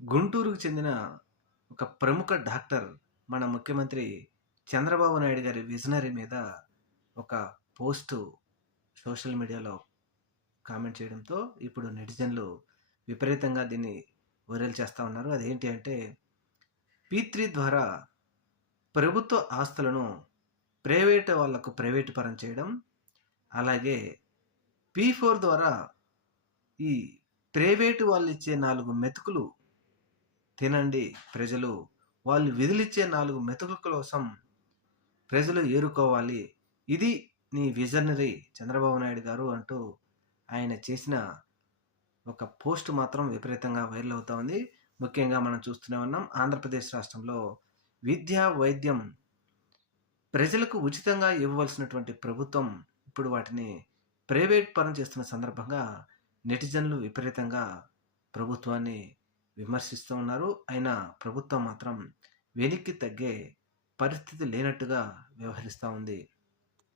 గుంటూరుకు చెందిన ఒక ప్రముఖ డాక్టర్ మన ముఖ్యమంత్రి చంద్రబాబు నాయుడు గారి విజనరీ మీద ఒక పోస్టు సోషల్ మీడియాలో కామెంట్ చేయడంతో ఇప్పుడు నెటిజన్లు విపరీతంగా దీన్ని వైరల్ చేస్తా ఉన్నారు. అదేంటి అంటే పీ3 ద్వారా ప్రభుత్వ ఆస్తులను ప్రైవేట్ వాళ్ళకు ప్రైవేటు పరం చేయడం. అలాగే పీ4 ద్వారా ఈ ప్రైవేటు వాళ్ళు ఇచ్చే 4 మెతుకులు తినండి ప్రజలు. వాళ్ళు విధులిచ్చే 4 మెతుకుల కోసం ప్రజలు ఏరుకోవాలి. ఇది నీ విజనరీ చంద్రబాబు నాయుడు గారు అంటూ ఆయన చేసిన ఒక పోస్ట్ మాత్రం విపరీతంగా వైరల్ అవుతా ఉంది. ముఖ్యంగా మనం చూస్తూనే ఉన్నాం. ఆంధ్రప్రదేశ్ రాష్ట్రంలో విద్య, వైద్యం ప్రజలకు ఉచితంగా ఇవ్వవలసినటువంటి ప్రభుత్వం ఇప్పుడు వాటిని ప్రైవేట్ పరం చేస్తున్న సందర్భంగా నెటిజన్లు విపరీతంగా ప్రభుత్వాన్ని విమర్శిస్తూ ఉన్నారు. అయినా ప్రభుత్వం మాత్రం వెనక్కి తగ్గే పరిస్థితి లేనట్టుగా వ్యవహరిస్తూ ఉంది.